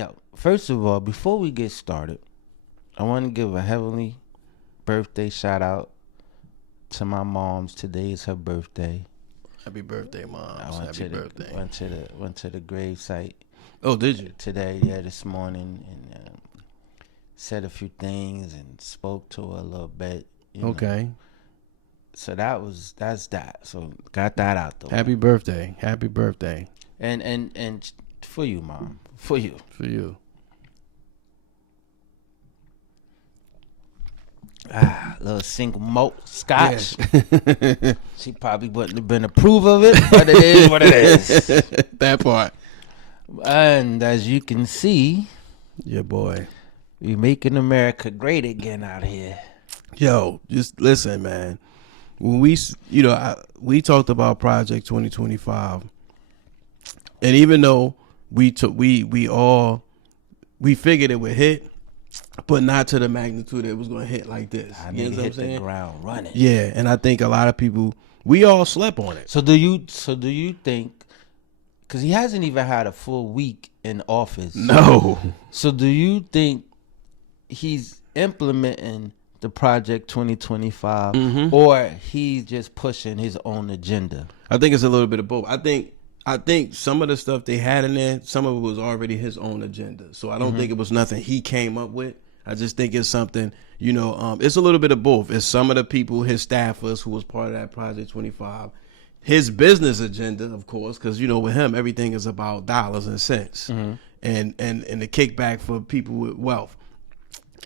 Yo, first of all, before we get started, I want to give a heavenly birthday shout out to my mom's. Today is her birthday. Happy birthday, Mom. Happy birthday. Went to the grave site. Oh, did you? Today, this morning, and said a few things and spoke to her a little bit. Okay. Know. So that's that. So got that out there. Happy birthday. Happy birthday. And for you, Mom. For you. For you. Little single malt scotch. Yeah. She probably wouldn't have been approve of it, but it is what it is. That part. And as you can see, yeah, boy, we making America great again out here. Yo, just listen, man. When we we talked about Project 2025, and even though we figured it would hit, but not to the magnitude it was going to hit like this. I mean, hit the ground running. Yeah, and I think a lot of people, we all slept on it. So do you think? Because he hasn't even had a full week in office. No. So do you think he's implementing the Project 2025, or he's just pushing his own agenda? I think it's a little bit of both. I think some of the stuff they had in there, some of it was already his own agenda. So I don't think it was nothing he came up with. I just think it's something, it's a little bit of both. It's some of the people, his staffers who was part of that Project 25, his business agenda, of course, because, with him, everything is about dollars and cents and the kickback for people with wealth.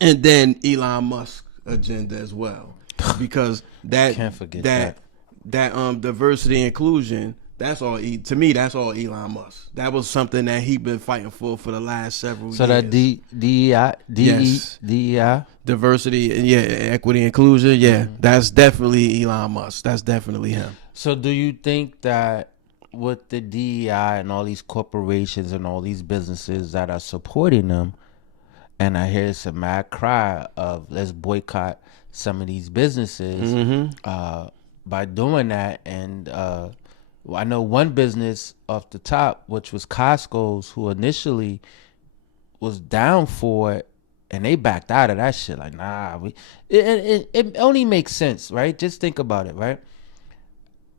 And then Elon Musk agenda as well, because Can't forget that diversity and inclusion, that's all. To me, that's all Elon Musk. That was something that he been fighting for the last several years. So that DEI, diversity and equity inclusion, that's definitely Elon Musk. That's definitely him. So do you think that with the DEI and all these corporations and all these businesses that are supporting them, and I hear some mad cry of let's boycott some of these businesses by doing that, and I know one business off the top, which was Costco's, who initially was down for it, and they backed out of that shit. Like, nah, it only makes sense, right? Just think about it, right?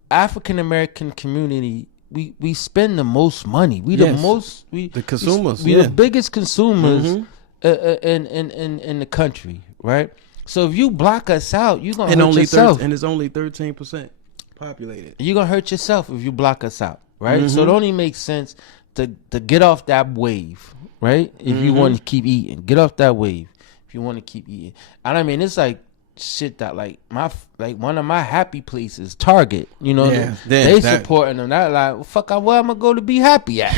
African American community, we spend the most money. The consumers. We the biggest consumers in the country, right? So if you block us out, you're gonna hurt yourself. And it's only 13% populated. You're gonna hurt yourself if you block us out, right? So it only makes sense to get off that wave, right? If you want to keep eating, get off that wave. If you want to keep eating, and I mean, it's like shit that like one of my happy places, Target. They supporting them. That like, well, fuck, where I'm gonna go to be happy at?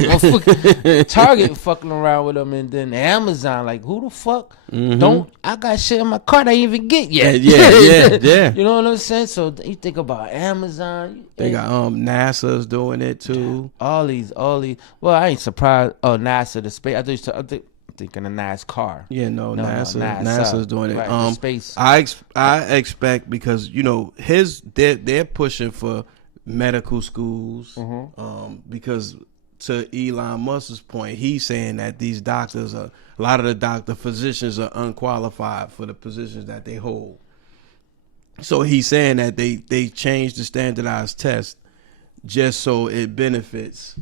Target fucking around with them, and then Amazon, like, who the fuck don't? I got shit in my cart I ain't even get yet. Yeah. You know what I'm saying? So you think about Amazon. They got NASA's doing it too. All these. Well, I ain't surprised. Oh, NASA, the space. I think. Thinking of NASCAR. Yeah, no, NASA's doing it. Right, space. I expect, because they're pushing for medical schools, because to Elon Musk's point, he's saying that these doctors a lot of the physicians are unqualified for the positions that they hold. So he's saying that they changed the standardized test just so it benefits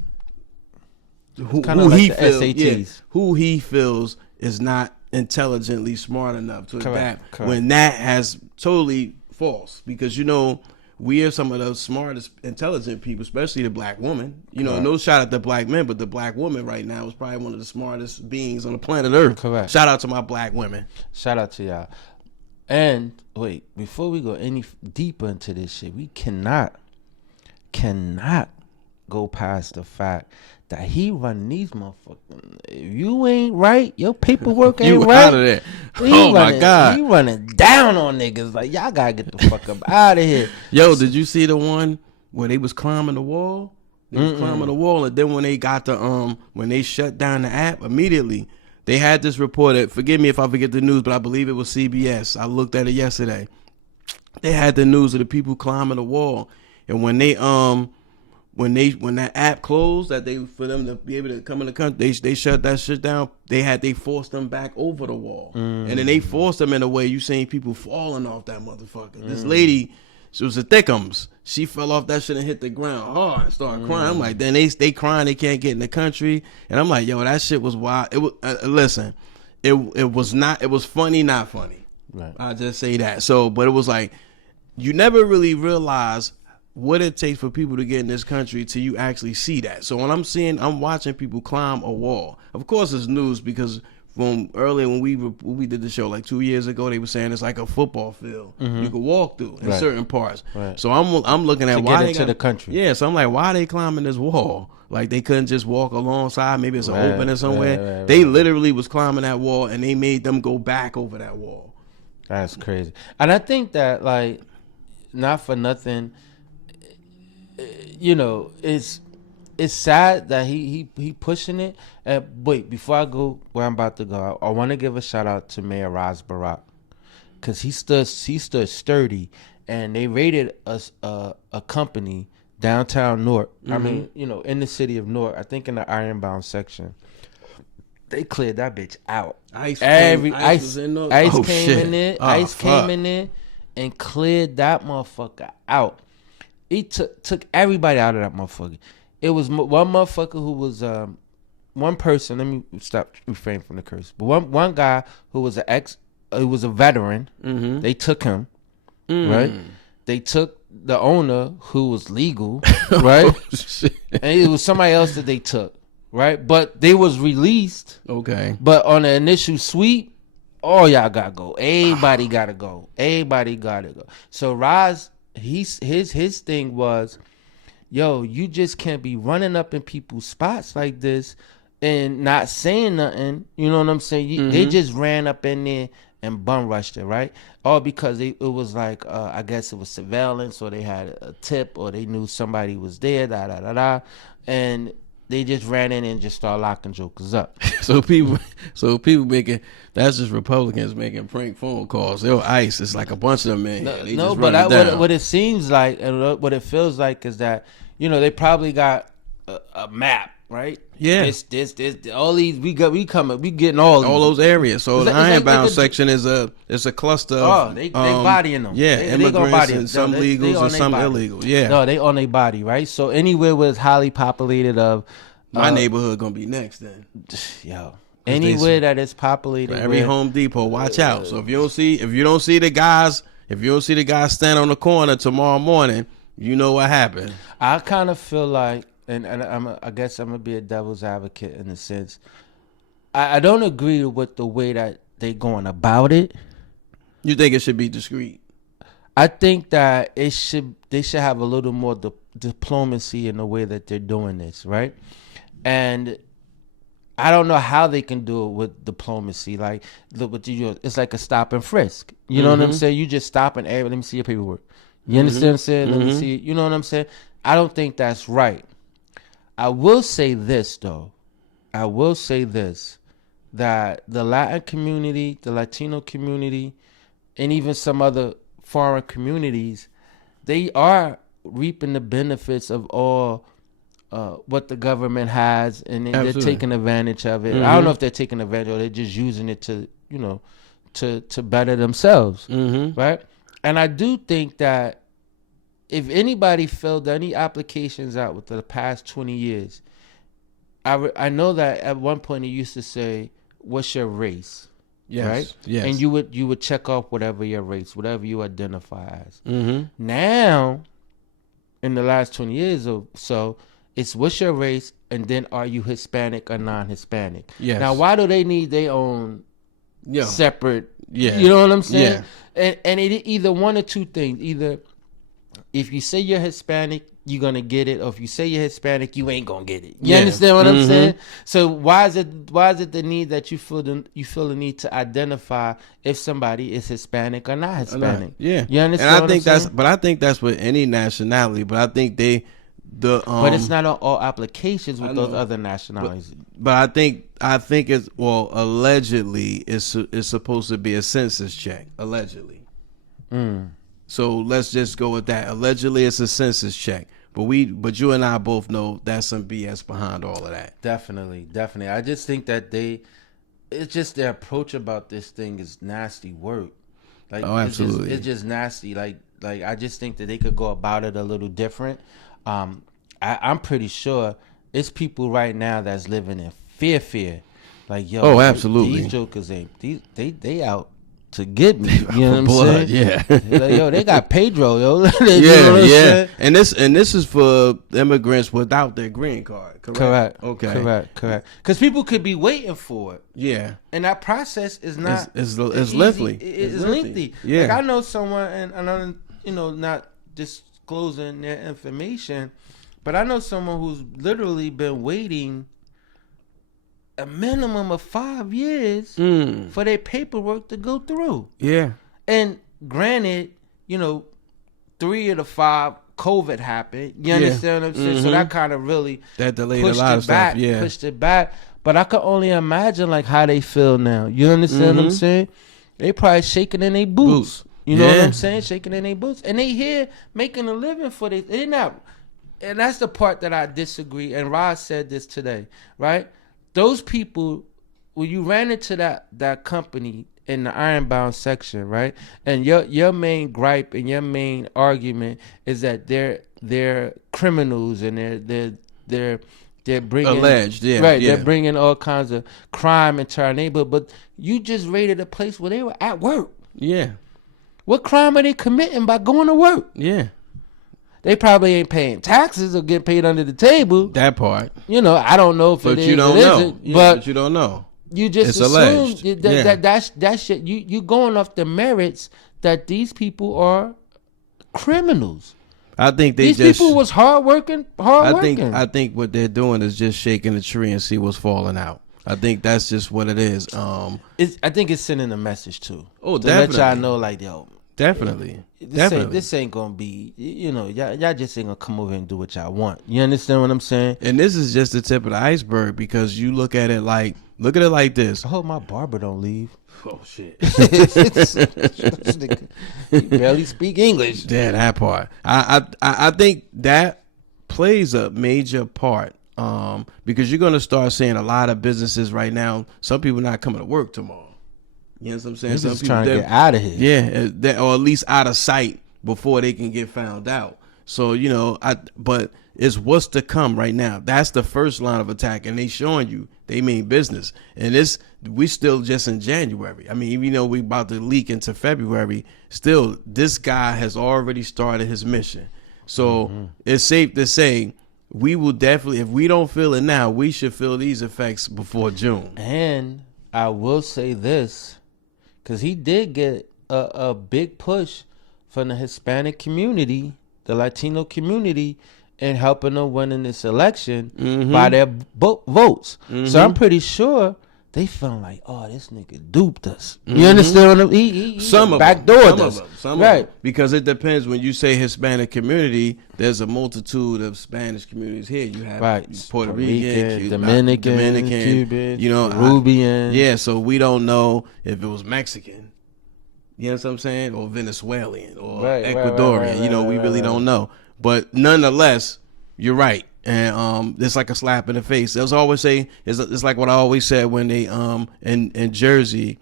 who he feels is not intelligently smart enough to adapt. When that has totally false, because we are some of the smartest, intelligent people, especially the black woman. No shout out to black men, but the black woman right now is probably one of the smartest beings on the planet Earth. Correct. Shout out to my black women. Shout out to y'all. And wait, before we go any deeper into this shit, we cannot go past the fact that he running these motherfuckers. If you ain't right, your paperwork ain't you right. Out of there. My God. He running down on niggas. Like, y'all gotta get the fuck up out of here. Yo, did you see the one where they was climbing the wall? They was climbing the wall, and then when they got when they shut down the app, immediately they had this reporter. Forgive me if I forget the news, but I believe it was CBS. I looked at it yesterday. They had the news of the people climbing the wall, and when they when that app closed, that they for them to be able to come in the country, they shut that shit down. They forced them back over the wall, and then they forced them in a way you seen people falling off that motherfucker. This lady, she was a thickums. She fell off that shit and hit the ground hard and started crying. I'm like, then they crying they can't get in the country, and I'm like, yo, that shit was wild. It was listen, it was not. It was funny, not funny. Right. I just say that. So, but it was like you never really realize what it takes for people to get in this country till you actually see that. So when I'm watching people climb a wall. Of course, it's news because from earlier when we did the show like 2 years ago, they were saying it's like a football field you could walk through in certain parts. Right. So I'm looking at to why get they into got, the country. Yeah, so I'm like, why are they climbing this wall? Like they couldn't just walk alongside. Maybe it's an opening somewhere. They literally was climbing that wall, and they made them go back over that wall. That's crazy. And I think that, like, not for nothing, you know, it's sad that he pushing it. Wait, before I go where I'm about to go, I want to give a shout out to Mayor Ras Barak, because he stood sturdy, and they raided a company downtown Newark. I mean, you know, in the city of Newark. I think in the Ironbound section. They cleared that bitch out. Ice came in there. Ice came in there and cleared that motherfucker out. He took everybody out of that motherfucker. It was one motherfucker who was one person. Let me refrain from the curse. But one guy who was who was a veteran. They took him, right? They took the owner who was legal, right? And it was somebody else that they took, right? But they was released. Okay. But on the initial sweep, all y'all gotta go. Everybody gotta go. Everybody gotta go. So Raz, his thing was, yo, you just can't be running up in people's spots like this and not saying nothing. You know what I'm saying? They just ran up in there and bum rushed it, right? All because it was like, I guess it was surveillance, or they had a tip, or they knew somebody was there, and they just ran in and just started locking jokers up. So people making, that's just Republicans making prank phone calls. They're ICE. It's like a bunch of them in here. But what it seems like and what it feels like is that, you know, they probably got a map, right? Yeah. This all these we getting all those areas. So the Ironbound section is a cluster. They bodying them. Yeah, they gonna body them. Some legals and some illegal. Yeah. No, they on their body, right? So anywhere where it's highly populated of my neighborhood gonna be next then. Yo. Anywhere that is populated. Every Home Depot, watch out. So if you don't see the guys stand on the corner tomorrow morning, you know what happened. I kind of feel like, and I guess I'm gonna be a devil's advocate in a sense. I don't agree with the way that they going about it. You think it should be discreet? I think that they should have a little more diplomacy in the way that they're doing this, right? And I don't know how they can do it with diplomacy. Like, look what you do. It's like a stop and frisk. You know what I'm saying? You just stop and, hey, let me see your paperwork. You understand what I'm saying? Let me see. You know what I'm saying? I don't think that's right. I will say this, though. That the Latin community, the Latino community, and even some other foreign communities, they are reaping the benefits of all what the government has, and they're taking advantage of it. I don't know if they're taking advantage or they're just using it to, you know, to better themselves, right? And I do think that if anybody filled any applications out within the past 20 years, I know that at one point it used to say, what's your race? Yes, right? Yes. And you would check off whatever your race, whatever you identify as. Now, in the last 20 years or so, it's what's your race, and then are you Hispanic or non-Hispanic? Yes. Now, why do they need their own separate? Yeah. You know what I'm saying? Yeah. And it either one or two things. Either if you say you're Hispanic, you're gonna get it, or if you say you're Hispanic, you ain't gonna get it. You understand what I'm saying? So why is it the need that you feel the need to identify if somebody is Hispanic or not Hispanic? Yeah, you understand? And I think that's with any nationality. But I think but it's not on all applications with those other nationalities. But I think it's, well, allegedly it's supposed to be a census check. Allegedly. So let's just go with that. Allegedly it's a census check. But you and I both know that's some BS behind all of that. Definitely. I just think that it's just their approach about this thing is nasty work. Like, oh, absolutely. It's just nasty. Like I just think that they could go about it a little different. I'm pretty sure it's people right now that's living in fear. Like, yo, oh, absolutely. These jokers ain't they out to get me. You know what I'm blood, saying? Yeah. Like, yo, they got Pedro, yo. You know yeah, what I'm yeah. saying? And this is for immigrants without their green card. Correct. Okay. Correct. Because people could be waiting for it. Yeah. And that process is not. It's lengthy. It's lengthy. Yeah. Like, I know someone, and I'm not disclosing their information, but I know someone who's literally been waiting a minimum of 5 years for their paperwork to go through. Yeah. And granted, 3 of the 5 COVID happened. You understand what I'm saying? So that kind of really that delayed a lot of stuff. Yeah. Pushed it back. But I could only imagine like how they feel now. You understand what I'm saying? They probably shaking in their boots. You know what I'm saying? Shaking in their boots. And they here making a living for this. They're not. And that's the part that I disagree. And Roz said this today, right? Those people, when you ran into that company in the Ironbound section, right? And your main gripe and your main argument is that they're criminals and they're bringing alleged, yeah, right. Yeah. They're bringing all kinds of crime into our neighborhood. But you just raided a place where they were at work. Yeah. What crime are they committing by going to work? Yeah. They probably ain't paying taxes or getting paid under the table. That part. I don't know if but it is. You don't know. But you don't know. You just it's assume alleged. That's shit. You going off the merits that these people are criminals. I think these people was hardworking. I think what they're doing is just shaking the tree and see what's falling out. I think that's just what it is. I think it's sending a message too. Oh, to definitely. let y'all know, like, yo, definitely. This ain't gonna be. Y'all just ain't gonna come over and do what y'all want. You understand what I'm saying? And this is just the tip of the iceberg because you look at it like this. I hope my barber don't leave. Oh shit! He barely speak English. Yeah, that part. I think that plays a major part. Because you're gonna start seeing a lot of businesses right now. Some people not coming to work tomorrow. You know what I'm saying? They're Some just people trying to get out of here. Yeah, or at least out of sight before they can get found out. So but it's what's to come right now. That's the first line of attack, and they showing you they mean business. And we still just in January. I mean, even though we about to leak into February, still this guy has already started his mission. So it's safe to say we will definitely, if we don't feel it now, we should feel these effects before June. And I will say this, because he did get a big push from the Hispanic community, the Latino community, in helping them win in this election by their votes. So I'm pretty sure they felt like, oh, this nigga duped us. You understand what I mean? He backdoored us. Some of them. Because it depends. When you say Hispanic community, there's a multitude of Spanish communities here. You have Puerto Rican, Dominican, Cuban, Peruvian. Yeah, so we don't know if it was Mexican. You know what I'm saying? Or Venezuelan or Ecuadorian. We really don't know. But nonetheless, you're right. And it's like a slap in the face. As I always say, it's like what I always said when they in Jersey,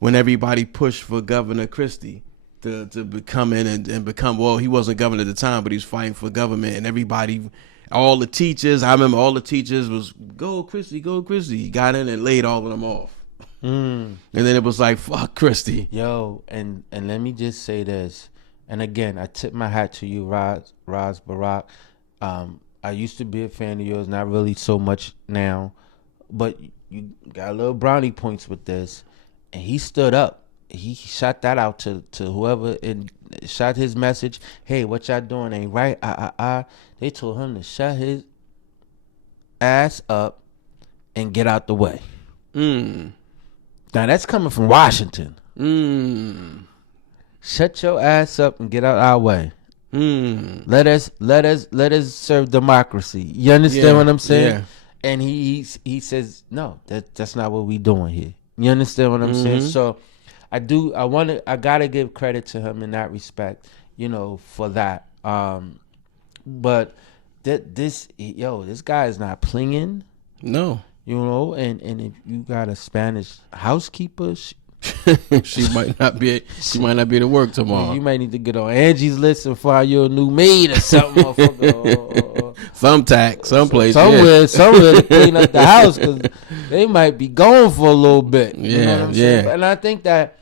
when everybody pushed for Governor Christie to become in and become, well, he wasn't governor at the time, but he was fighting for government, and everybody, all the teachers, I remember all the teachers was go Christie. He got in and laid all of them off. And then it was like, fuck Christie. Yo, and let me just say this. And again, I tip my hat to you, Roz Barack. I used to be a fan of yours, not really so much now, but you got a little brownie points with this. And he stood up. He shot that out to whoever and shot his message. Hey, what y'all doing ain't right. They told him to shut his ass up and get out the way. Now that's coming from Washington. Shut your ass up and get out our way. Let us serve democracy. You understand what I'm saying? Yeah. And he says, no, that's not what we doing here. You understand what I'm saying? So I gotta give credit to him in that respect, for that. But this guy is not playing. No. You know, and if you got a Spanish housekeeper, she might not be to work tomorrow. You might need to get on Angie's list and find your new maid or something, motherfucker. Thumbtack, someplace, somewhere to clean up the house, because they might be gone for a little bit. You know what I'm saying? And I think that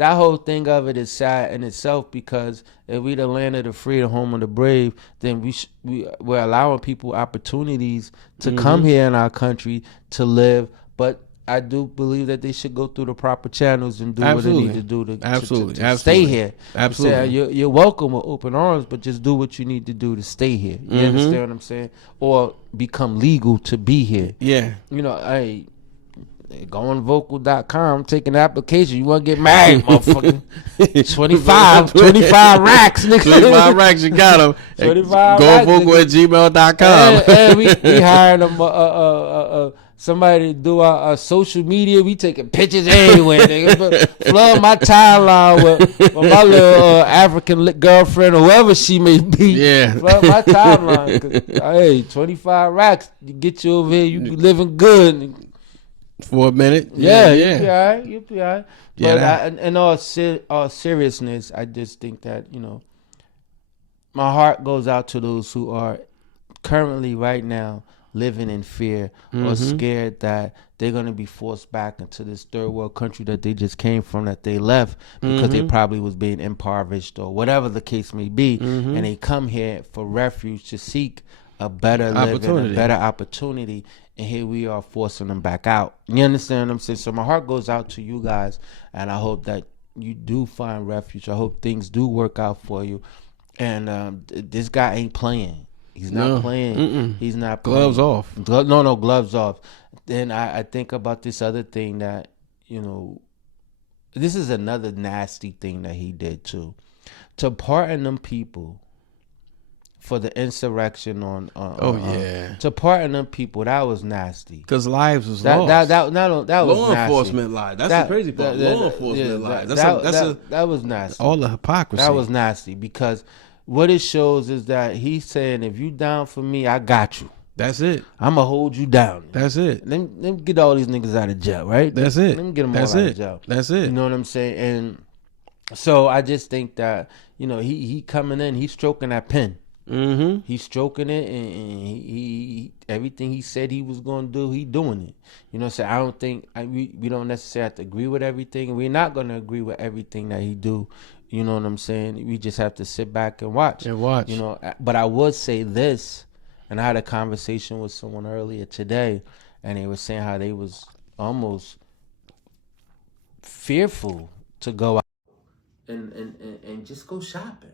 whole thing of it is sad in itself, because if we the land of the free, the home of the brave, then we're allowing people opportunities to come here in our country to live. But I do believe that they should go through the proper channels and do what they need to do to stay here. Absolutely. You're welcome with open arms, but just do what you need to do to stay here. You understand what I'm saying? Or become legal to be here. Yeah. You know, GoinVocal.com, taking the application. You want to get married, motherfucker? 25 racks, nigga. 25 racks, you got them. 25 GoinVocal@gmail.com. And we hired them, somebody to do our social media. We taking pictures anywhere, nigga. Flood my timeline with my little African girlfriend, or whoever she may be. Yeah. Flood my timeline. Hey, 25 racks. You get you over here. You be living good. For a minute. Yeah. You'll be all right. But in all seriousness, I just think that, my heart goes out to those who are currently right now living in fear or scared that they're going to be forced back into this third world country that they just came from, that they left because they probably was being impoverished or whatever the case may be. And they come here for refuge to seek a better living, a better opportunity. And here we are forcing them back out. You understand what I'm saying? So my heart goes out to you guys, and I hope that you do find refuge. I hope things do work out for you. And this guy ain't playing. He's not playing. He's not playing. Gloves off. No, gloves off. Then I think about this other thing that, this is another nasty thing that he did too. To pardon them people for the insurrection to pardon them people, that was nasty. Because lives was lost. That was law enforcement lied. That's the crazy part. Law enforcement lied. That was nasty. All the hypocrisy. That was nasty, because what it shows is that he's saying, if you down for me, I got you. That's it. I'm gonna hold you down. That's it. Let me get all these niggas out of jail, right? That's it. Let me get them all out of jail. That's it. You know what I'm saying? And so I just think that, he coming in, he's stroking that pen. He's stroking it, and he everything he said he was going to do, he doing it. So I don't think we don't necessarily have to agree with everything. We're not going to agree with everything that he do. You know what I'm saying? We just have to sit back and watch. But I would say this, and I had a conversation with someone earlier today, and they were saying how they was almost fearful to go out and just go shopping.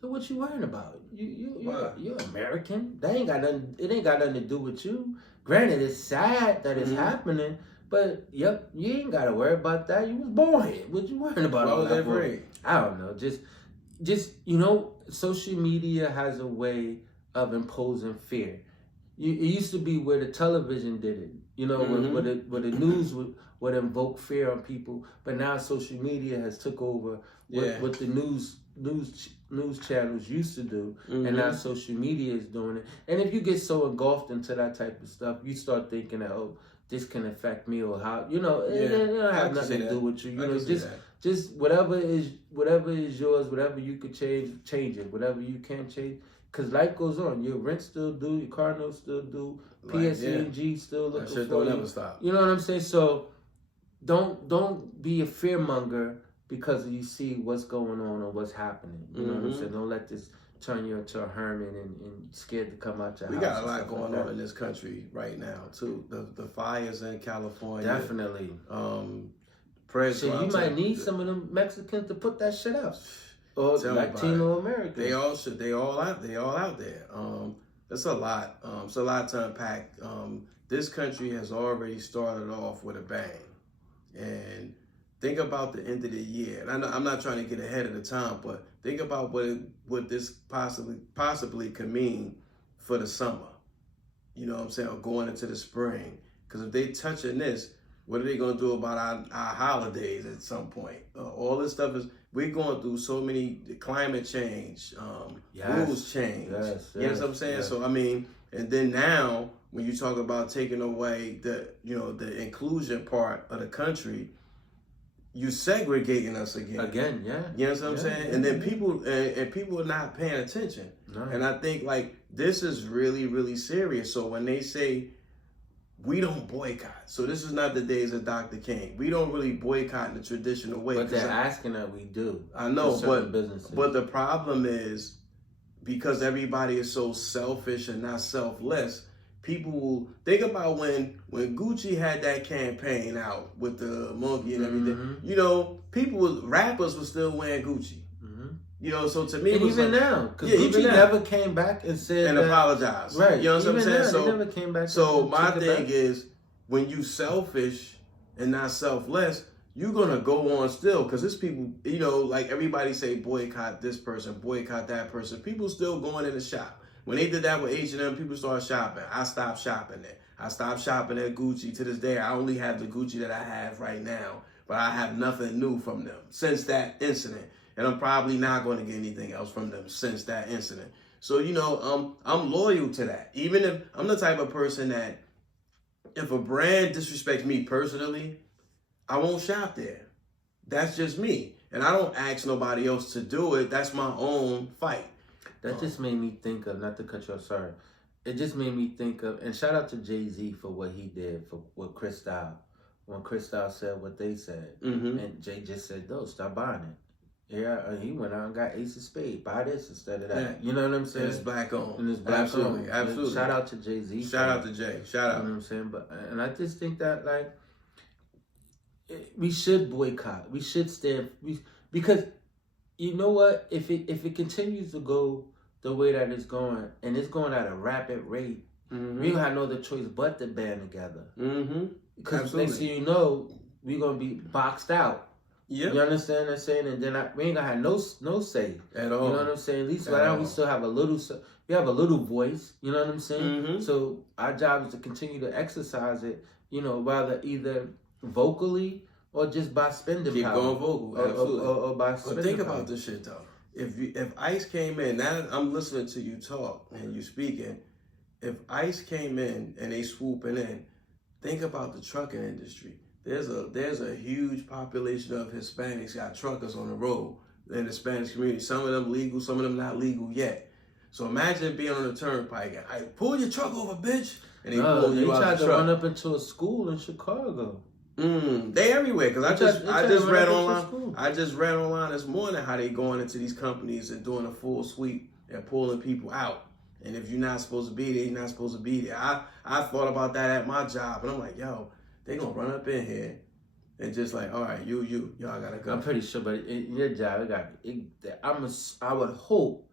So what you worrying about? You're American. That ain't got nothing. It ain't got nothing to do with you. Granted, it's sad that it's happening, but you ain't got to worry about that. You was born here. What you worrying about? Why was that for? I don't know. Just social media has a way of imposing fear. It used to be where the television did it. Where the news would invoke fear on people, but now social media has took over what the news channels used to do, and now social media is doing it. And if you get so engulfed into that type of stuff, you start thinking that, this can affect me, or how it don't have nothing to do with you. Just whatever is yours, whatever you could change it. Whatever you can't change, because life goes on. Your rent still due, your car note still due, PSE&G still looking for you. That shit don't ever stop. You know what I'm saying? So don't be a fearmonger because you see what's going on or what's happening. You know what I'm saying? Don't let this turn you into a hermit and scared to come out your house. We got a lot going on in this country right now too. The fires in California. Definitely. So you might need some of them Mexicans to put that shit out. Or Latino Americans. They all out there. It's a lot. It's a lot to unpack. This country has already started off with a bang. And think about the end of the year. And I'm not trying to get ahead of the time, but think about what this possibly could mean for the summer. You know what I'm saying? Or going into the spring. Because if they touching this, what are they going to do about our holidays at some point? All this stuff we're going through so many climate change, rules change. You know what I'm saying? So I mean, and then now when you talk about taking away the inclusion part of the country, you segregating us again. You know what I'm saying? And then people are not paying attention. No. And I think like this is really, really serious. So when they say we don't boycott, so this is not the days of Dr. King. We don't really boycott in the traditional way. But they're asking that we do. I know, but the problem is because everybody is so selfish and not selfless. People will think about when Gucci had that campaign out with the monkey and everything. Rappers were still wearing Gucci. So to me, and even now, because Gucci never came back and said and apologized. Right? You know what I'm saying? Now, so they never came back. So my thing is, when you selfish and not selfless, you're gonna go on still because this people, like everybody say boycott this person, boycott that person. People still going in the shop. When they did that with H&M, people started shopping. I stopped shopping there. I stopped shopping at Gucci. To this day, I only have the Gucci that I have right now, but I have nothing new from them since that incident. And I'm probably not going to get anything else from them since that incident. So, I'm loyal to that. Even if I'm the type of person that if a brand disrespects me personally, I won't shop there. That's just me. And I don't ask nobody else to do it. That's my own fight. That just made me think of, not to cut you off, sorry. It just made me think of, and shout out to Jay-Z for what he did with Cristal. When Cristal said what they said. And Jay just said, no, stop buying it. Yeah, he went out and got Ace of Spades. Buy this instead of that. Yeah. You know what I'm saying? And it's black owned. And it's black owned. Absolutely. Shout out to Jay-Z. Shout out to Jay. Shout out. You know what I'm saying? And I just think that, like, we should boycott. We should stand. Because you know what? If it continues to go the way that it's going, and it's going at a rapid rate, we don't have no other choice but to band together. Because next thing you know, we're going to be boxed out. Yep. You understand what I'm saying? And then we ain't going to have no say. At all. You know what I'm saying? At least right now we still have a little voice. You know what I'm saying? So our job is to continue to exercise it, rather either vocally or just by spending Keep power. Going vocal, absolutely. Or by spending But think power. about this shit, though. If ICE came in, now I'm listening to you talk and you speaking, if ICE came in and they swooping in, think about the trucking industry. There's a huge population of Hispanics got truckers on the road in the Spanish community. Some of them legal, some of them not legal yet. So imagine being on the turnpike and I pull your truck over, bitch, and they pull you out the truck. They tried to run up into a school in Chicago. They everywhere because I just read online. I just read online this morning how they going into these companies and doing a full sweep and pulling people out. And if you're not supposed to be there, you're not supposed to be there. I thought about that at my job, and I'm like, yo, they gonna run up in here and just like, all right, y'all gotta go. I'm pretty sure, but in your job, I would hope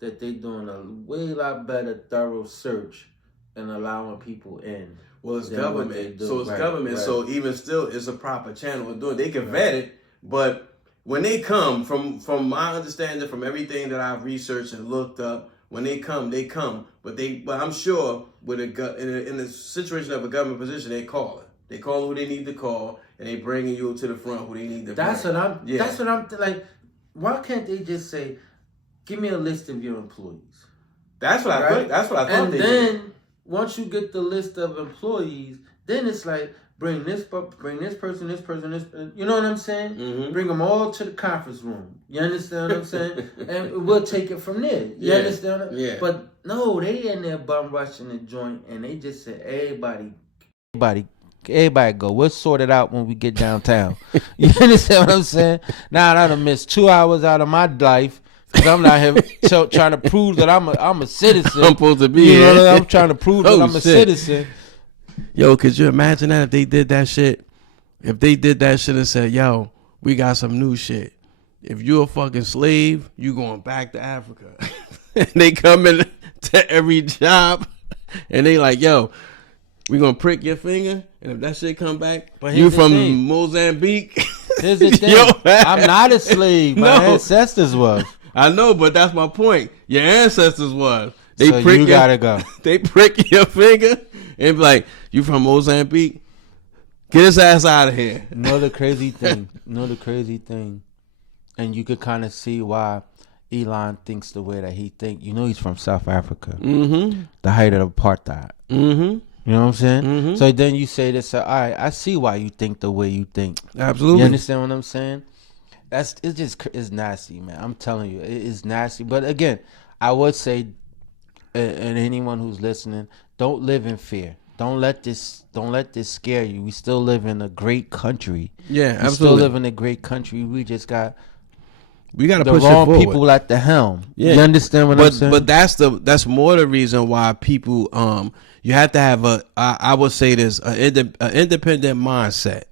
that they doing a way lot better thorough search and allowing people in. Well, it's government, so it's government. Right. So even still, it's a proper channel of doing. They can vet it, but when they come, from my understanding, from everything that I've researched and looked up, when they come, they come. But I'm sure with in the situation of a government position, they call it. They call who they need to call, and they bringing you to the front who they need to. That's what I'm like. Why can't they just say, "Give me a list of your employees"? That's what I thought. That's what I thought. And then once you get the list of employees, then it's like bring this person. You know what I'm saying? Bring them all to the conference room. You understand what I'm saying? And we'll take it from there. You understand? Yeah. But no, they in there bum rushing the joint, and they just said everybody go. We'll sort it out when we get downtown. You understand what I'm saying? Now I done missed 2 hours out of my life. Cause I'm not here trying to prove that I'm a citizen. I'm supposed to be here. I'm trying to prove that I'm a citizen. Yo, could you imagine that if they did that shit? If they did that shit and said, yo, we got some new shit. If you're a fucking slave, you going back to Africa. And they come in to every job and they like, yo, we gonna prick your finger, and if that shit come back, you from Mozambique. Here's the thing. Yo, I'm not a slave. My ancestors was. I know, but that's my point. Your ancestors was. Gotta go. They prick your finger and be like, you from Mozambique? Get his ass out of here. Know the crazy thing. and you could kind of see why Elon thinks the way that he thinks. You know, he's from South Africa, the height of apartheid. You know what I'm saying? So then you say this, all right, I see why you think the way you think. Absolutely. You understand what I'm saying? It's nasty, man. I'm telling you, it is nasty. But again, I would say, and anyone who's listening, don't live in fear. Don't let this scare you. We still live in a great country. Yeah, absolutely. We still live in a great country. We just got to the push wrong it forward. people at the helm. Yeah. You understand what I'm saying? But that's more the reason why people you have to have I would say this an independent mindset.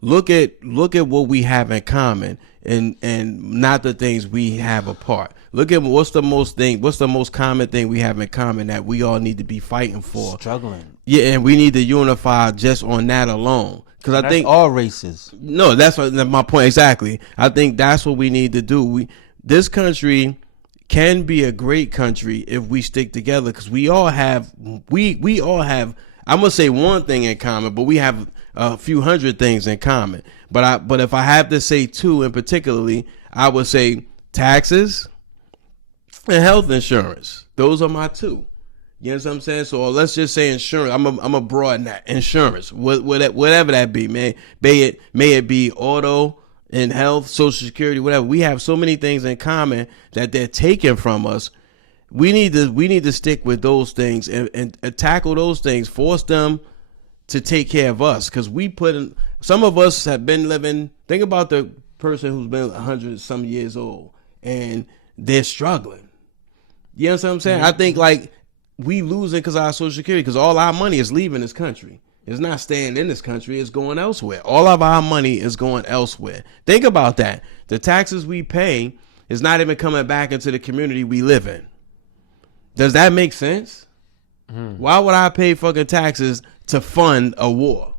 Look at what we have in common and not the things we have apart. Look at what's the most common thing we have in common that we all need to be fighting for. Struggling. Yeah, and we need to unify just on that alone. Because I think all races. No, that's my point exactly. I think that's what we need to do. This country can be a great country if we stick together. Because we all have. I'm gonna say one thing in common, but we have a few hundred things in common. But if I have to say two in particularly, I would say taxes and health insurance. Those are my two. You know what I'm saying? So let's just say insurance. I'm a broaden that insurance, whatever that be, man. May it be auto and health, Social Security, whatever. We have so many things in common that they're taking from us. We need to stick with those things and tackle those things. Force them to take care of us, because some of us have been living. Think about the person who's been 100 some years old and they're struggling. You know what I'm saying? I think like we losing because of our Social Security, because all our money is leaving this country. It's not staying in this country. It's going elsewhere. All of our money is going elsewhere. Think about that. The taxes we pay is not even coming back into the community we live in. Does that make sense? Why would I pay fucking taxes to fund a war?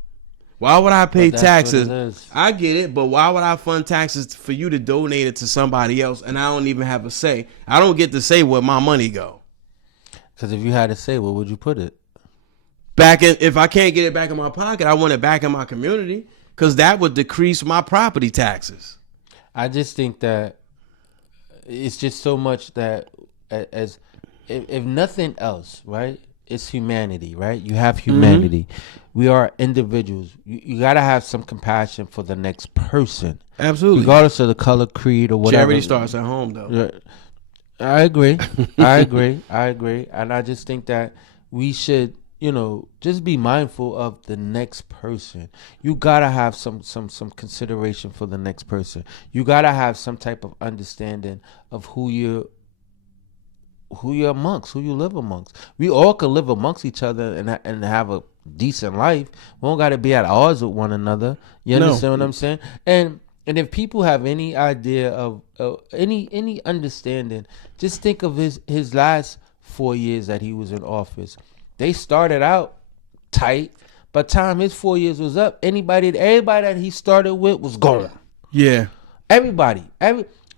Why would I pay taxes? I get it, but why would I fund taxes for you to donate it to somebody else and I don't even have a say? I don't get to say where my money go. Because if you had to say, where would you put it? Back in, if I can't get it back in my pocket, I want it back in my community, because that would decrease my property taxes. I just think that it's just so much that if nothing else, right? It's humanity, right? You have humanity. We are individuals. You got to have some compassion for the next person. Absolutely. Regardless of the color, creed, or whatever. Charity starts at home, though. I agree. I agree. And I just think that we should, just be mindful of the next person. You got to have some consideration for the next person. You got to have some type of understanding of who you're amongst, who you live amongst. We all could live amongst each other and have a decent life. We don't got to be at odds with one another. You understand what I'm saying? And if people have any idea of any understanding, just think of his last 4 years that he was in office. They started out tight. By the time his 4 years was up, everybody that he started with was gone. Yeah. Everybody.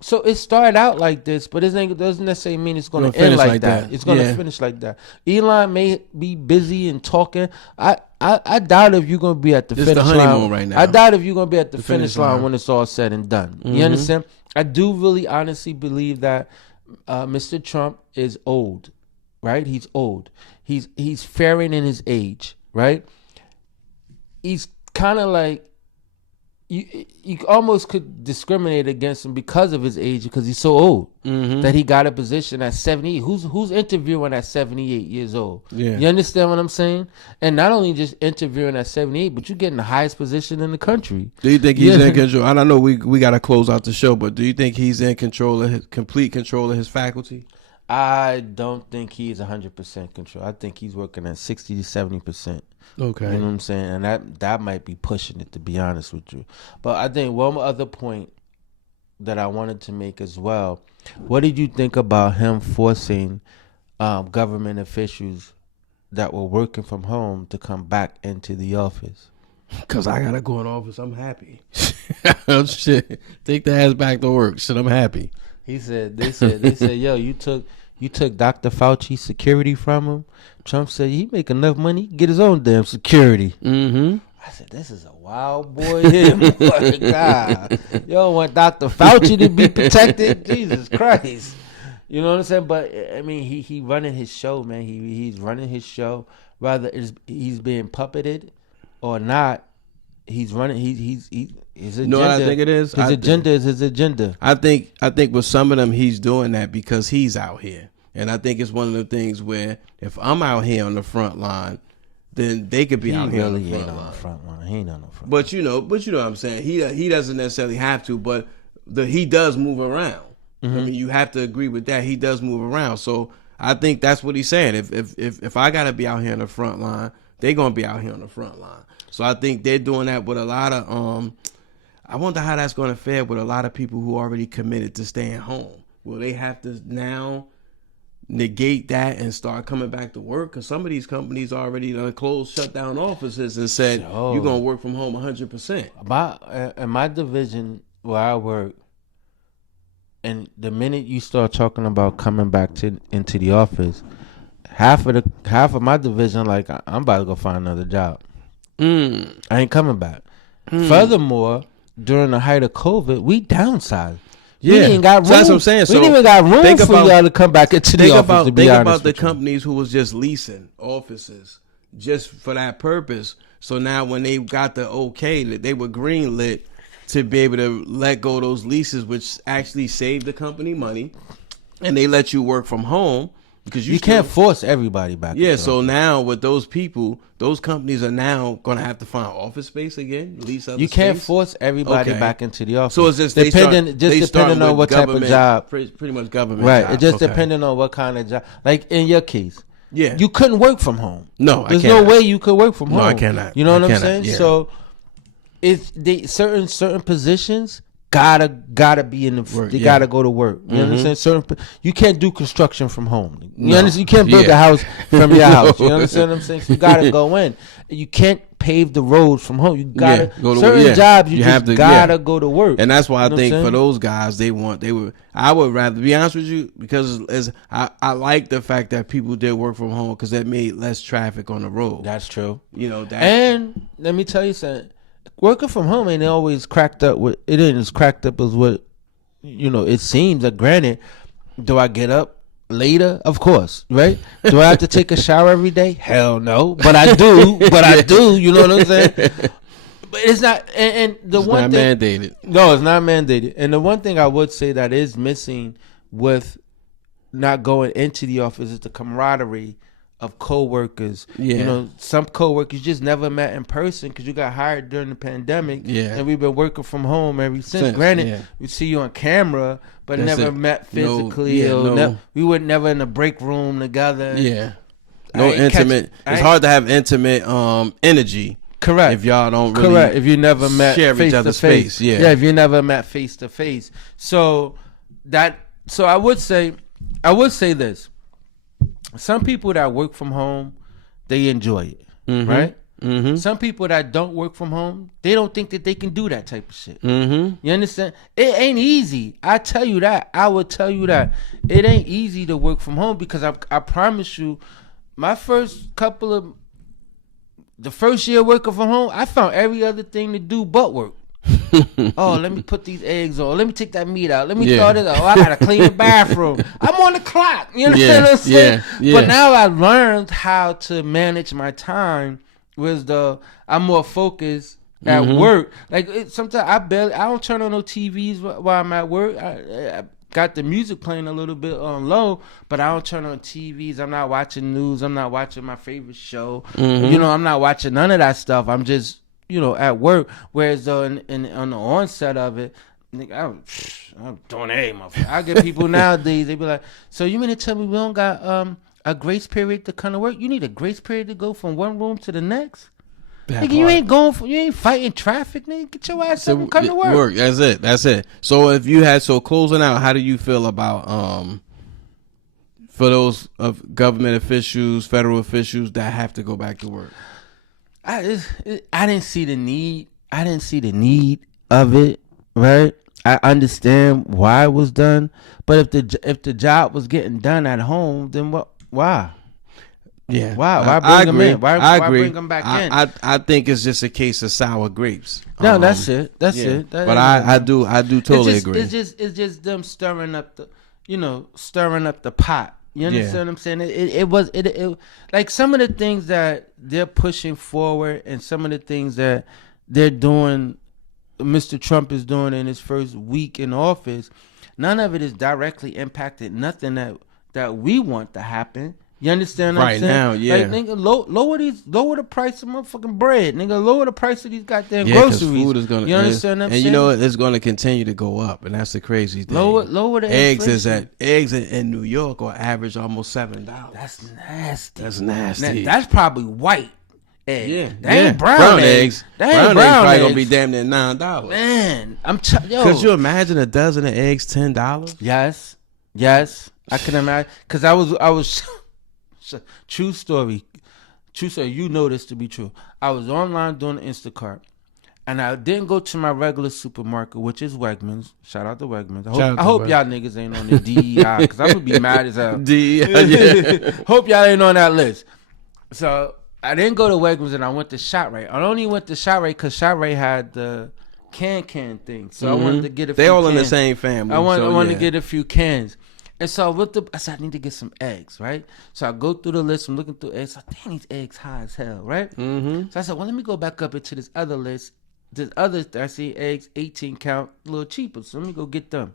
So it started out like this, but it doesn't necessarily mean it's going to end like that. It's going to finish like that. Elon may be busy and talking. I doubt if you're going to be at the finish line right now. I doubt if you're going to be at the finish line when it's all said and done. You understand? I do really honestly believe that Mr. Trump is old, right? He's old. He's fairing in his age, right? He's kind of like, you almost could discriminate against him because of his age, because he's so old that he got a position at 78. Who's interviewing at 78 years old? Yeah. You understand what I'm saying? And not only just interviewing at 78, but you're getting the highest position in the country. Do you think he's in control? I don't know, we got to close out the show, but do you think he's in complete control of his faculty? I don't think he's 100% control. I think he's working at 60 to 70%. Okay. You know what I'm saying? And that might be pushing it, to be honest with you. But I think one other point that I wanted to make as well, what did you think about him forcing government officials that were working from home to come back into the office? Because I got to go in office. I'm happy. Shit. Take the ass back to work. Shit, I'm happy. They said, yo, you took Dr. Fauci's security from him. Trump said he make enough money, get his own damn security. I said, this is a wild boy here. Boy, God. You don't want Dr. Fauci to be protected? Jesus Christ. You know what I'm saying? But, I mean, he running his show, man. He's running his show. Whether he's being puppeted or not, he's running. His agenda. No, I think it is. His agenda is his agenda. I think with some of them, he's doing that because he's out here. And I think it's one of the things where if I'm out here on the front line, then they could be out here on the front line. He ain't on the front line. But you know what I'm saying. He doesn't necessarily have to, but he does move around. Mm-hmm. I mean, you have to agree with that. He does move around. So I think that's what he's saying. If I gotta be out here on the front line, they're gonna be out here on the front line. So I think they're doing that with a lot of. I wonder how that's gonna fare with a lot of people who already committed to staying home. Will they have to now negate that and start coming back to work? Because some of these companies already closed, shut down offices and said you're gonna work from home 100%. In my division where I work, and the minute you start talking about coming back into the office, half of my division like, I'm about to go find another job. I ain't coming back. Furthermore, during the height of COVID, we downsized. Yeah, we ain't got room. So that's what I'm saying. So we didn't even got room for y'all to come back into the office. Think about the companies who was just leasing offices just for that purpose. So now when they got the okay, that they were greenlit to be able to let go of those leases, which actually saved the company money, and they let you work from home because you can't force everybody back. Yeah, so now with those people, those companies are now going to have to find office space again, lease other You can't space. force everybody back into the office. So it's just depending on what type of job. Pretty much government. Right. Jobs. It just depending on what kind of job. Like in your case, yeah, you couldn't work from home. No, there's no way you could work from home. No, I cannot. You know what I'm saying? Yeah. So it's certain positions gotta be in the work. They gotta go to work. You understand? You can't do construction from home. You understand? You can't build a house from your house. You understand what I'm saying? So you gotta go in. You can't pave the roads from home. You gotta go to certain jobs. You have to gotta go to work. And that's why I think for those guys, I would rather be honest with you because I like the fact that people did work from home because that made less traffic on the road. That's true. You know that. And let me tell you something. Working from home ain't always cracked up with it. Ain't as cracked up as what it seems. Like, granted, do I get up later? Of course, right? Do I have to take a shower every day? Hell no, but I do. You know what I'm saying? But it's not. And the it's one not thing mandated. No, it's not mandated. And the one thing I would say that is missing with not going into the office is the camaraderie of co-workers. Yeah. Some co-workers just never met in person because you got hired during the pandemic. Yeah. And we've been working from home ever since. Granted, we see you on camera, but never met physically. We were never in the break room together. Yeah. No intimate. It's hard to have intimate energy. Correct. If y'all don't really if you never met share each other's space. Yeah, if you never met face to face. So I would say this. Some people that work from home, they enjoy it, right? Mm-hmm. Some people that don't work from home, they don't think that they can do that type of shit. Mm-hmm. You understand? It ain't easy. I tell you that. I will tell you that. It ain't easy to work from home because I promise you, the first year working from home, I found every other thing to do but work. Oh, let me put these eggs on. Let me take that meat out. Let me throw this out. Oh, I gotta clean the bathroom. I'm on the clock. You know what I'm saying? Yeah. But now I learned how to manage my time. I'm more focused at work. Like sometimes I don't turn on no TVs while I'm at work. I got the music playing a little bit on low, but I don't turn on TVs. I'm not watching news. I'm not watching my favorite show. I'm not watching none of that stuff. I'm just at work. Whereas on the onset of it, I'm doing motherfucker. I get people nowadays, they be like, so you mean to tell me we don't got a grace period to come to work? You need a grace period to go from one room to the next? Nigga, you ain't fighting traffic, nigga. Get your ass up and come to work. That's it. So if you had, closing out, how do you feel about for those of government officials, federal officials that have to go back to work? I didn't see the need. I didn't see the need of it, right? I understand why it was done, but if the job was getting done at home, then what? Why? Yeah. Why I bring them agree. in? Why I agree. bring them back in? I think it's just a case of sour grapes. No, that's it. That's yeah. it. That But ain't I nothing. do totally it's just, agree. It's just them stirring up the pot. You understand what I'm saying? It was like some of the things that they're pushing forward and some of the things that they're doing, Mr. Trump is doing in his first week in office. None of it is directly impacted nothing that we want to happen. You understand what I'm saying? Right now, yeah. Like, nigga, lower the price of motherfucking bread. Nigga, lower the price of these goddamn groceries. groceries. Food is gonna, you understand what I'm saying? And you know it's going to continue to go up, and that's the crazy thing. Lower the eggs inflation. Eggs in New York are average almost $7. That's nasty. That's nasty. That's probably white eggs. Yeah, They ain't brown eggs. They ain't brown brown eggs probably eggs. gonna be damn near $9. Man, Could you imagine a dozen of eggs $10? Yes, I can imagine. Cause I was true story. You know this to be true. I was online doing Instacart, and I didn't go to my regular supermarket, which is Wegmans. Shout out to Wegmans. I hope y'all niggas ain't on the DEI, because I'm gonna be mad as hell. DEI. Hope y'all ain't on that list. So I didn't go to Wegmans, and I went to ShopRite. I only went to ShopRite because ShopRite had the can thing. So I wanted to get a few They all cans. in the same family. I wanted to get a few cans. And so I said, I need to get some eggs, right? So I go through the list. I'm looking through eggs. Damn, these eggs high as hell, right? Mm-hmm. So I said, well, let me go back up into this other list. I see eggs, 18 count, a little cheaper. So let me go get them.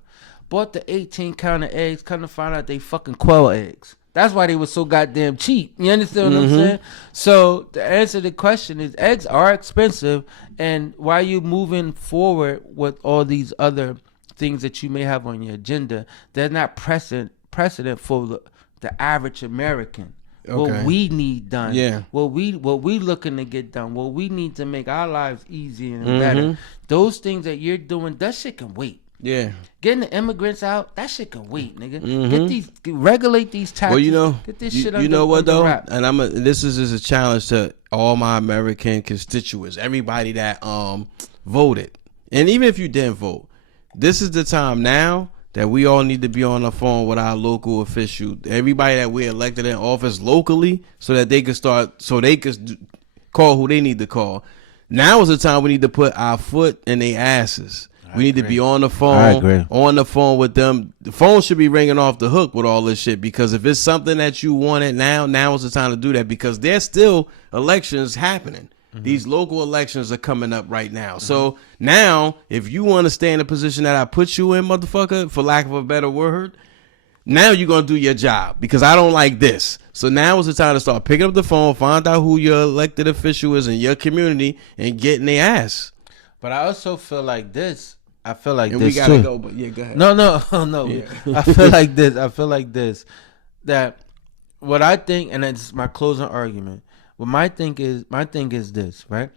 Bought the 18 count of eggs. Come to find out they fucking quail eggs. That's why they were so goddamn cheap. You understand what I'm saying? So the answer to the question is eggs are expensive. And while you moving forward with all these other things that you may have on your agenda, they're not precedent for the average American. Okay. What we need done, what we looking to get done, what we need to make our lives easier and better. Those things that you're doing, that shit can wait. Yeah, getting the immigrants out, that shit can wait, nigga. Regulate these taxes. Well, you know, get this shit under, you know what though, wrap. and this is a challenge to all my American constituents, everybody that voted, and even if you didn't vote. This is the time now that we all need to be on the phone with our local official, everybody that we elected in office locally, so that they could call who they need to call. Now is the time we need to put our foot in their asses. We need to be on the phone with them. The phone should be ringing off the hook with all this shit, because if it's something that you wanted now is the time to do that, because there's still elections happening. These local elections are coming up right now. So now, if you want to stay in the position that I put you in, motherfucker, for lack of a better word, now you're going to do your job, because I don't like this. So now is the time to start picking up the phone, find out who your elected official is in your community, and getting their ass. But I also feel like this. I feel like and this we gotta too. go, but yeah, go ahead. No. Yeah. I feel like this. That what I think, and it's my closing argument. Well, my thing is this, right?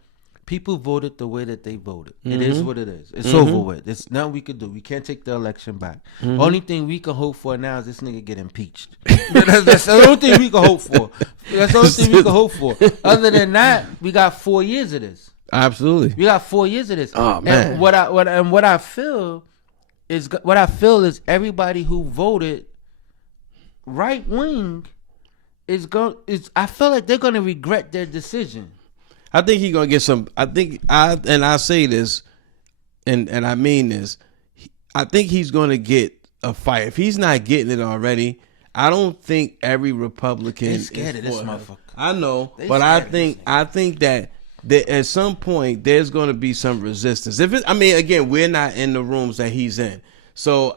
People voted the way that they voted. It is what it is. It's over with. It's nothing we could do. We can't take the election back. Only thing we can hope for now is this nigga get impeached. That's the only thing we can hope for. That's the only thing we can hope for. Other than that, we got 4 years of this. Absolutely. We got 4 years of this. Oh man. And what I feel is everybody who voted right wing I feel like they're gonna regret their decision. I think he's gonna get some. I say this, and I mean this. I think he's gonna get a fight. If he's not getting it already, I don't think every Republican is scared of this motherfucker. I know, but I think that at some point there's gonna be some resistance. Again, we're not in the rooms that he's in. So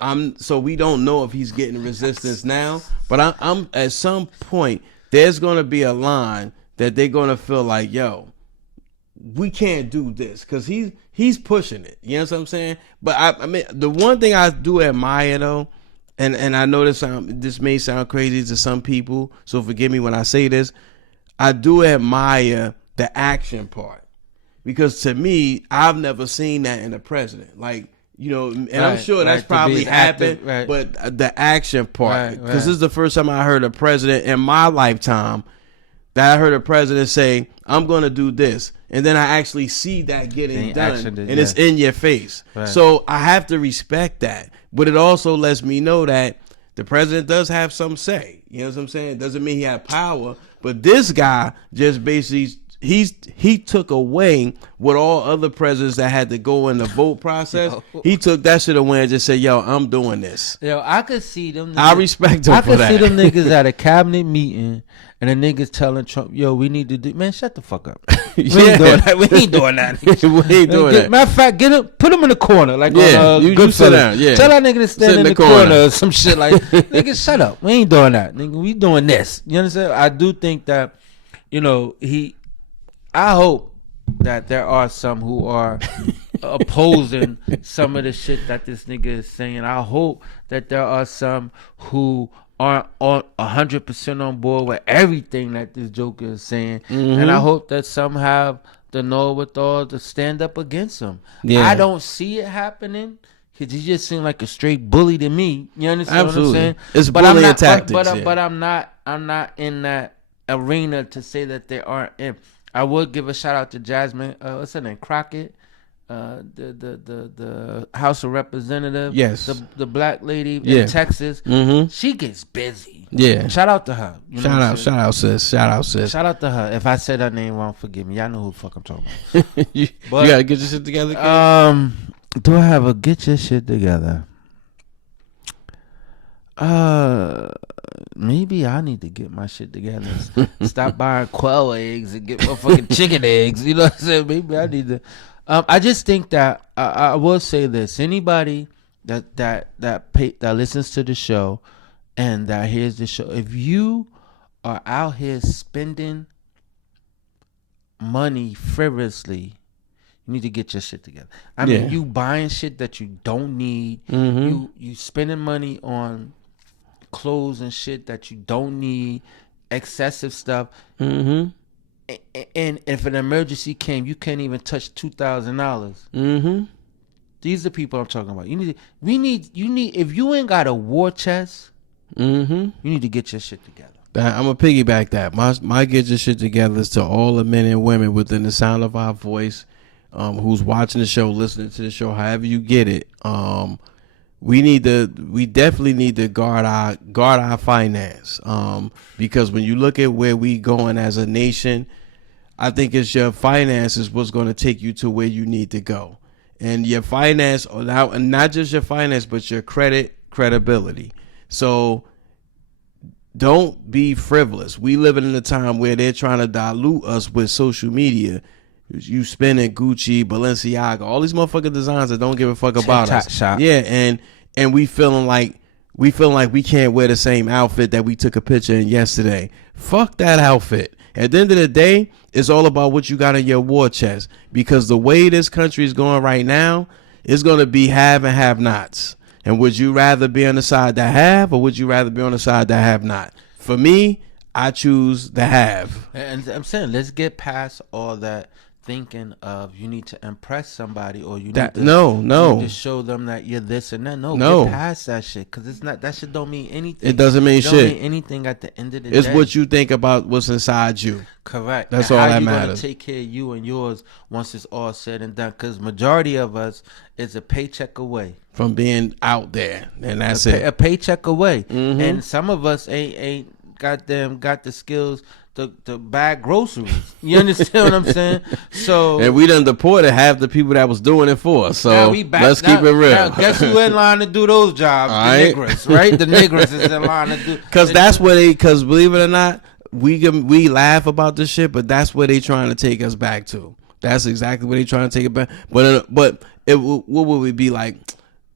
we don't know if he's getting resistance now, but I'm at some point there's gonna be a line that they're gonna feel like, yo, we can't do this, because he's pushing it. You know what I'm saying? But the one thing I do admire though, and I know this may sound crazy to some people, so forgive me when I say this, I do admire the action part, because to me, I've never seen that in a president. Like, you know, and I'm sure that's probably happened, but the action part, because this is the first time I heard a president in my lifetime that I heard a president say, I'm going to do this. And then I actually see that getting done, and it's in your face. Right. So I have to respect that. But it also lets me know that the president does have some say. You know what I'm saying? It doesn't mean he had power, But this guy just basically he took away what all other presidents that had to go in the vote process. He took that shit away and just said, "Yo, I'm doing this." Yo, I could see them. I respect him for that. I could see them niggas at a cabinet meeting and the niggas telling Trump, "Yo, we need to do." Man, shut the fuck up. We ain't doing that. We ain't doing that. We ain't doing that. Matter of fact, put him in the corner, like you sit down. Yeah, tell that nigga to stand in the corner or some shit like. Nigga, shut up. We ain't doing that. Nigga, we doing this. You understand? I do think that, I hope that there are some who are opposing some of the shit that this nigga is saying. I hope that there are some who aren't 100% on board with everything that this joker is saying. And I hope that some have the know-with-all to stand up against him. Yeah. I don't see it happening. Cause he just seemed like a straight bully to me. You understand what I'm saying? It's bullying tactics. But I'm not in that arena to say that they aren't in. I would give a shout out to Jasmine. What's her name? Crockett, the House of Representatives. Yes. The black lady in Texas. She gets busy. Yeah. Shout out to her. Shout out, sis. Shout out to her. If I said her name wrong, forgive me. Y'all know who the fuck I'm talking about. you gotta get your shit together. Do I have a get your shit together? Maybe I need to get my shit together. Stop buying quail eggs and get motherfucking chicken eggs. You know what I'm saying? Maybe I need to. I just think that I will say this: anybody that listens to the show and that hears the show, if you are out here spending money frivolously, you need to get your shit together. I mean, you buying shit that you don't need. You spending money on clothes and shit that you don't need, excessive stuff. And if an emergency came, you can't even touch $2,000. These are the people I'm talking about. You need. If you ain't got a war chest, you need to get your shit together. I'm gonna piggyback that. My get your shit together is to all the men and women within the sound of our voice, who's watching the show, listening to the show, however you get it. We definitely need to guard our finance. Because when you look at where we going as a nation, I think it's your finances what's going to take you to where you need to go. And your finance, and not just your finance, but your credibility. So don't be frivolous. We living in a time where they're trying to dilute us with social media. You spending Gucci, Balenciaga, all these motherfucking designs that don't give a fuck about us. Shop. Yeah, and we feeling like we can't wear the same outfit that we took a picture in yesterday. Fuck that outfit. At the end of the day, it's all about what you got in your war chest. Because the way this country is going right now, it's going to be have and have nots. And would you rather be on the side that have, or would you rather be on the side that have not? For me, I choose the have. And I'm saying, let's get past all that thinking of you need to impress somebody or you need to show them that you're this and that. No, get past that shit, because it's not, that shit don't mean anything. It doesn't mean shit. It don't mean anything at the end of the day. It's what you think about what's inside you. Correct. That's and all how that you matters. Gonna take care of you and yours once it's all said and done, because majority of us is a paycheck away from being out there, and that's it. A paycheck away. And some of us ain't got the skills to buy groceries. You understand what I'm saying? So, and we done deported half the people that was doing it for us. So let's keep it real. Now, guess who in line to do those jobs? The niggers, right? The niggers is in line to do. Because that's where because believe it or not, we laugh about this shit, but that's where they trying to take us back to. That's exactly where they trying to take it back. But what would we be like?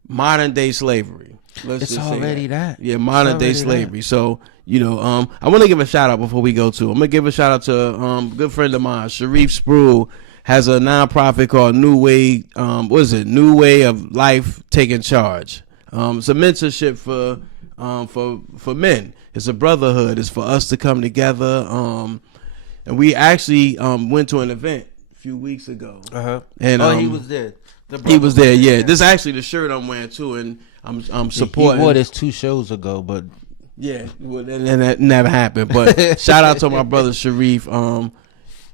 Modern day slavery. It's already that. Yeah, modern day slavery. That. So, I want to give a shout out before we go to. I'm gonna give a shout out to a good friend of mine, Sharif Spruill, has a nonprofit called New Way. New Way of Life Taking Charge. It's a mentorship for men. It's a brotherhood. It's for us to come together. And we actually went to an event a few weeks ago. And he was there. He was there. Yeah, this is actually the shirt I'm wearing too, and I'm supporting. He wore this 2 shows ago, but yeah, and that never happened. But shout out to my brother Sharif, on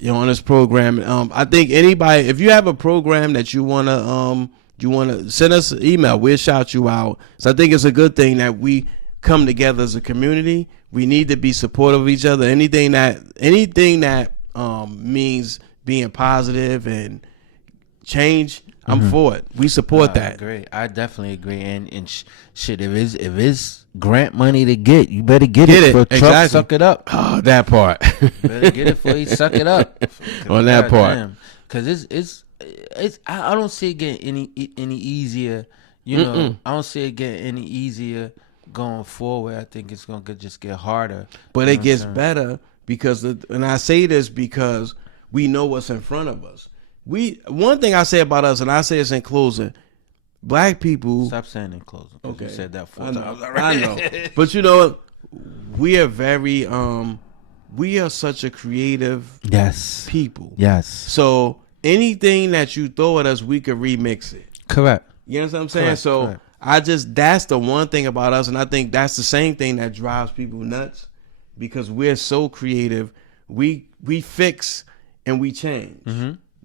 this program. I think anybody, if you have a program that you wanna send us an email, we'll shout you out. So I think it's a good thing that we come together as a community. We need to be supportive of each other. Anything that means being positive and change, I'm for it. We support that. I agree. I definitely agree. And shit, if it's grant money to get, you better get it. For Trump, exactly. Suck it up. Oh, that part. Better get it before he suck it up. On that part. Because it's I don't see it getting any easier. You know, I don't see it getting any easier going forward. I think it's gonna just get harder. But it gets better because, and I say this because we know what's in front of us. One thing I say about us, and I say this in closing, black people. Stop saying in closing. Okay, you said that 4 times. I know. But you know, we are very we are such a creative people. Yes. So anything that you throw at us, we could remix it. Correct. You know what I'm saying? Correct. So Correct. That's the one thing about us, and I think that's the same thing that drives people nuts, because we're so creative. We fix and we change.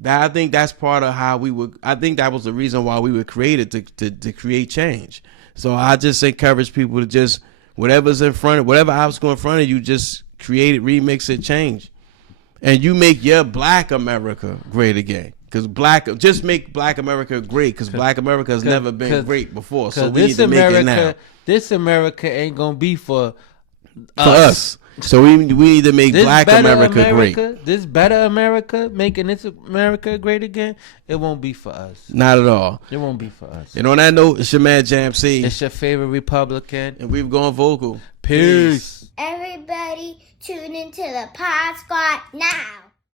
I think that's part of how we would. I think that was the reason why we were created to create change. So I just encourage people to just whatever obstacle in front of you, just create it, remix it, change, and you make your Black America great again. Because just make Black America great. Because Black America has never been great before. So we need to make it now. This America ain't gonna be for us. So we need to make Black America great. This better America, making this America great again, it won't be for us. Not at all. It won't be for us. And on that note, it's your man JamC. It's your favorite Republican. And we've gone vocal. Peace. Everybody tune into the Pod Squad now.